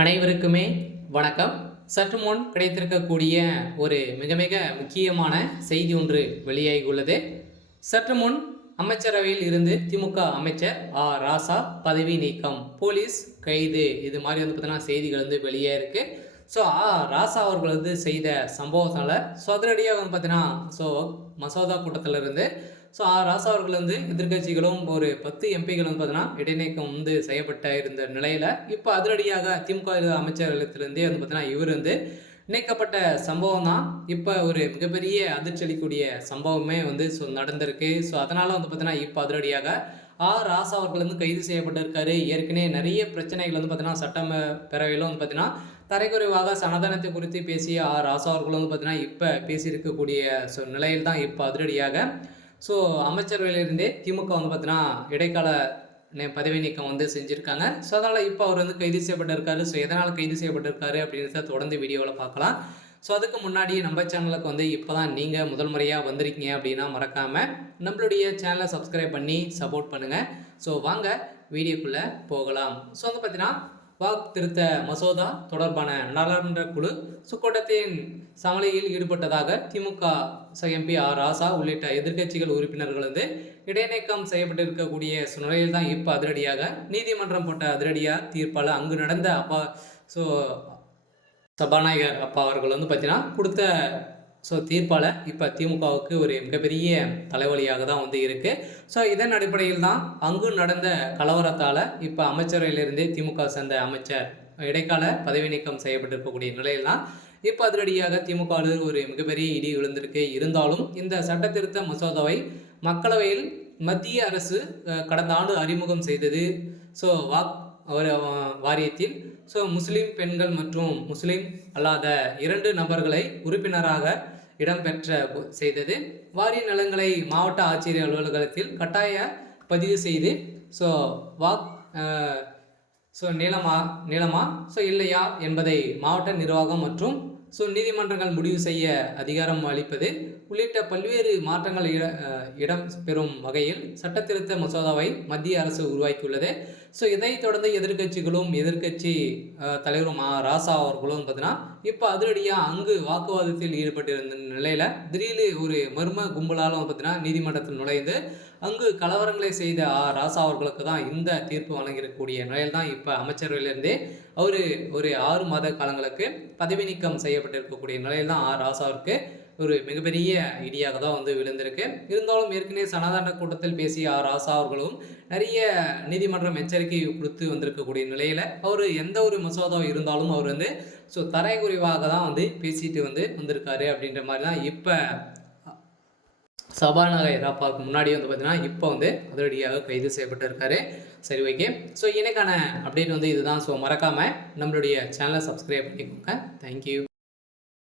அனைவருக்குமே வணக்கம். சற்று முன் கிடைத்திருக்கக்கூடிய ஒரு மிக மிக முக்கியமான செய்தி ஒன்று வெளியாகியுள்ளது. சற்று முன் அமைச்சரவையில் இருந்து திமுக அமைச்சர் ராசா பதவி நீக்கம், போலீஸ் கைது, இது மாதிரி பார்த்தீங்கன்னா செய்திகள் வெளியே இருக்கு. ஸோ ராசா அவர்கள் செய்த சம்பவத்தால் அதிரடியாக பார்த்தீங்கன்னா மசோதா கூட்டத்தில் இருந்து ராசா அவர்கள் எதிர்கட்சிகளும் ஒரு 10 எம்பிகளும் பார்த்தீங்கன்னா இடைநீக்கம் செய்யப்பட்ட இருந்த நிலையில் இப்போ அதிரடியாக திமுக அமைச்சர்களிடத்திலிருந்தே பார்த்தீங்கன்னா இவர் இணைக்கப்பட்ட சம்பவம் தான் இப்போ ஒரு மிகப்பெரிய அதிர்ச்சி அளிக்கக்கூடிய சம்பவமே நடந்திருக்கு. அதனால் பார்த்தீங்கன்னா இப்போ அதிரடியாக ராசா அவர்கள் கைது செய்யப்பட்டிருக்காரு. ஏற்கனவே நிறைய பிரச்சனைகள் பார்த்தீங்கன்னா சட்டப்பேரவையில் பார்த்தீங்கன்னா தரைக்குறைவாக சனாதனத்தை குறித்து பேசிய ராசா அவர்கள் பார்த்தீங்கன்னா இப்போ பேசியிருக்கக்கூடிய நிலையில் தான் இப்போ அதிரடியாக அமைச்சரவையிலிருந்தே திமுக பார்த்தீங்கன்னா இடைக்கால பதவி நீக்கம் செஞ்சுருக்காங்க. அதனால் இப்போ அவர் கைது செய்யப்பட்டிருக்காரு. எதனால் கைது செய்யப்பட்டிருக்காரு அப்படின்றத தொடர்ந்து வீடியோவில் பார்க்கலாம். அதுக்கு முன்னாடி நம்ம சேனலுக்கு இப்போ தான் நீங்கள் முதல் முறையாக வந்திருக்கீங்க அப்படின்னா மறக்காமல் நம்மளுடைய சேனலை சப்ஸ்கிரைப் பண்ணி சப்போர்ட் பண்ணுங்கள். வாங்க வீடியோக்குள்ளே போகலாம். பார்த்தீங்கன்னா வாக்கு திருத்த மசோதா தொடர்பான நாடாளுமன்ற குழு கூட்டத்தின் சமலையில் ஈடுபட்டதாக திமுக எம்பி ராசா உள்ளிட்ட எதிர்க்கட்சிகள் உறுப்பினர்கள் இடைநீக்கம் செய்யப்பட்டிருக்கக்கூடிய நிலையில் தான் இப்போ அதிரடியாக நீதிமன்றம் போட்ட அதிரடியாக தீர்ப்பால் அங்கு நடந்த சபாநாயகர் அவர்கள் பார்த்தீங்கன்னா கொடுத்த தீர்ப்பால் இப்போ திமுகவுக்கு ஒரு மிகப்பெரிய தலைவலியாக தான் இருக்குது. இதன் அடிப்படையில் தான் அங்கு நடந்த கலவரத்தால் இப்போ அமைச்சரவையிலிருந்தே திமுக சேர்ந்த அமைச்சர் இடைக்கால பதவி நீக்கம் செய்யப்பட்டிருக்கக்கூடிய நிலையில் தான் இப்போ அதிரடியாக திமுக ஒரு மிகப்பெரிய இடி விழுந்திருக்கு. இருந்தாலும் இந்த சட்ட திருத்த மசோதாவை மக்களவையில் மத்திய அரசு கடந்த ஆண்டு அறிமுகம் செய்தது. வாரியத்தில் முஸ்லீம் பெண்கள் மற்றும் முஸ்லீம் அல்லாத 2 நபர்களை உறுப்பினராக இடம்பெற்ற செய்தது. வாரிய நலன்களை மாவட்ட ஆட்சியர் அலுவலகத்தில் கட்டாய பதிவு செய்து நீளமா இல்லையா என்பதை மாவட்ட நிர்வாகம் மற்றும் நீதிமன்றங்கள் முடிவு செய்ய அதிகாரம் அளிப்பது உள்ளிட்ட பல்வேறு மாற்றங்கள் இடம் பெறும் வகையில் சட்டத்திருத்த மசோதாவை மத்திய அரசு உருவாக்கியுள்ளது. இதைத் தொடர்ந்து எதிர்கட்சிகளும் எதிர்கட்சி தலைவரும் ராசா அவர்களும் பார்த்தீங்கன்னா இப்போ அதிரடியாக அங்கு வாக்குவாதத்தில் ஈடுபட்டிருந்த நிலையில் திடீர்னு ஒரு மர்ம கும்பலாலும் பார்த்தீங்கன்னா நீதிமன்றத்தில் நுழைந்து அங்கு கலவரங்களை செய்த ராசா அவர்களுக்கு தான் இந்த தீர்ப்பு வழங்கியிருக்கக்கூடிய நிலையில் தான் இப்போ அமைச்சரவையிலிருந்தே அவர் ஒரு 6 மாத காலங்களுக்கு பதவி நீக்கம் செய்யப்பட்டிருக்கக்கூடிய நிலையில் தான் ராசாவிற்கு ஒரு மிகப்பெரிய இடியாக தான் விழுந்திருக்கு. இருந்தாலும் ஏற்கனவே சனாதன கூட்டத்தில் பேசிய ராசா அவர்களும் நிறைய நீதிமன்றம் எச்சரிக்கை கொடுத்து வந்திருக்கக்கூடிய நிலையில் அவர் எந்த ஒரு மசோதா இருந்தாலும் அவர் தரைக்குறைவாக தான் பேசிட்டு வந்திருக்காரு அப்படின்ற மாதிரி தான் இப்போ சபாநாயகர் அப்பாவுக்கு முன்னாடி பார்த்தீங்கன்னா இப்போ அதிரடியாக கைது செய்யப்பட்டிருக்காரு. சரி, ஓகே. எனக்கான அப்டேட் இதுதான். மறக்காமல் நம்மளுடைய சேனலை சப்ஸ்கிரைப் பண்ணிக்கோங்க. தேங்க்யூ.